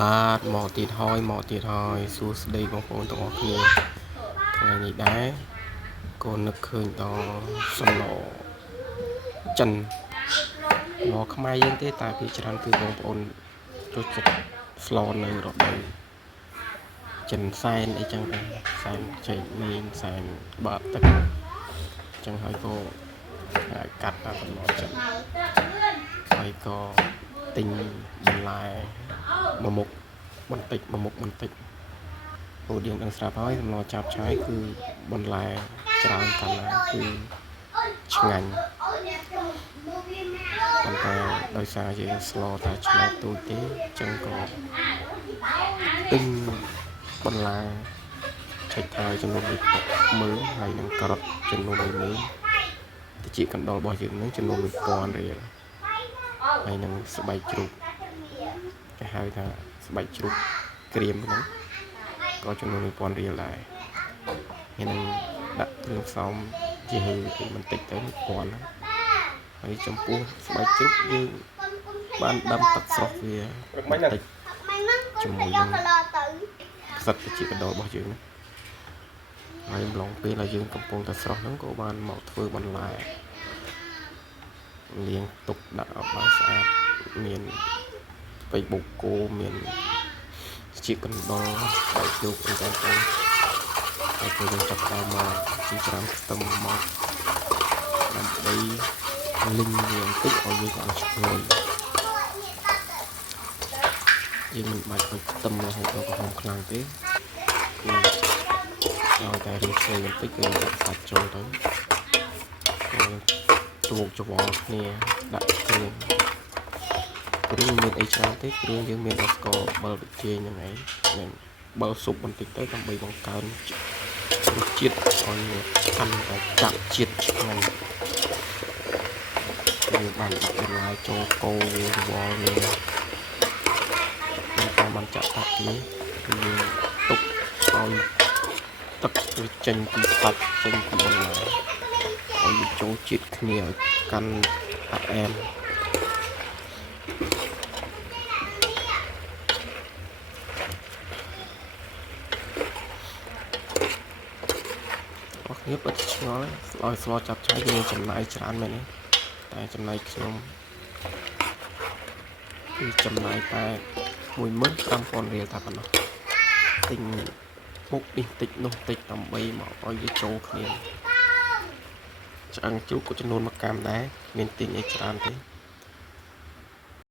បាទមកទៀតហើយសួស្តីបងប្អូនទាំងអស់គ្នាថ្ងៃនេះដែរកូននឹកឃើញដល់សំណចិនមកខ្មែរយើងទេតែពីច្រើនគឺបងប្អូនចូលចិត្តស្លនៅរដូវចិនសែនអីចឹងទៅសែនចេកមីនសែនបាតទឹកចឹងហើយក៏អាចកាត់តាមសំណចិនហើយក៏ទិញបន្លែមួយមុខបន្តិចព្រោះយើងដឹងស្រាប់ហើយសម្លចាប់ឆាយគឺបន្លែច្រើនកាលណាគឺឆ្ងាញ់ប៉ុន្តែដោយសារយើងស្លតែឆ្ងាញ់ទូចទេអញ្ចឹងក៏ទិញបន្លែឆៃថាវចំនួន10000ហើយនឹងការ៉ុតចំនួន10000ទៅជាកណ្ដុររបស់យើងនឹងចំនួន1000រៀលហើយនឹងស្បែកជ្រូកគេហៅថាស្បែកជ្រូកក្រៀមហ្នឹងក៏ចំនួន1000រៀលដែរហើយនឹងដាក់គ្រឿងផ្សំជាហឺបន្តិចទៅ1000ហើយចំពោះស្បែកជ្រូកយើងបានដាំទឹកស្រស់វាបន្តិចជាមួយនឹងផ្សិតទៅជាកណ្ដុររបស់យើងហើយម្លងពេលដែលយើងកំពុងតែស្រស់ហ្នឹងក៏បានមកធ្វើបន្លែលាងទុកដាក់ឲ្យបានស្អាតមានស្បែកបូកគោមានជាកណ្ដុរស្បែកជ្រូកអីចឹងទៅហើយពេលយើងចាប់ដើមមកចិញ្ច្រាំខ្ទឹមមកដើម្បីលីងវាបន្តិចឲ្យវាបានឈ្ងុយយើងមិនបាច់ឲ្យខ្ទឹមរហូតដល់ក្រហមខ្លាំងទេគឺឲ្យតែរីកឈ្ងុយបន្តិចគឺដាក់សាច់ចូលទៅជួបច្បល់គ្នាដាក់គ្រឿងមានអីច្រើនទេគ្រឿងយើងមានស្ករអំបិលប៊ីចេងហ្នឹងឯងនិងបើស៊ុបបន្តិចទៅដើម្បីបង្កើនរសជាតិឲ្យកាន់តែចាប់ជាតិឆ្ងាញ់យើងបានដាក់បន្លែចូលកូរវារវល់វាតាមបានចាក់តាក់នេះគឺយើងទុកឲ្យទឹកវាចេញពីសាច់ចេញពីបន្លែឲ្យវាចូលជាតិគ្នាឲ្យកាន់អាអែមនេះពិតឆ្ងល់ឲ្យស្លចាប់ឆាយគឺចំណាយច្រើនមែនទេតែចំណែកខ្ញុំគឺចំណាយតែ15000រៀលតែប៉ុណ្ណោះទិញមុខនេះតិចនោះតិចដើម្បីមកឲ្យវាចូលគ្នាឆ្អឹងជ្រូកក៏ចំនួន1កាំដែរមានទិញអីច្រើនទេ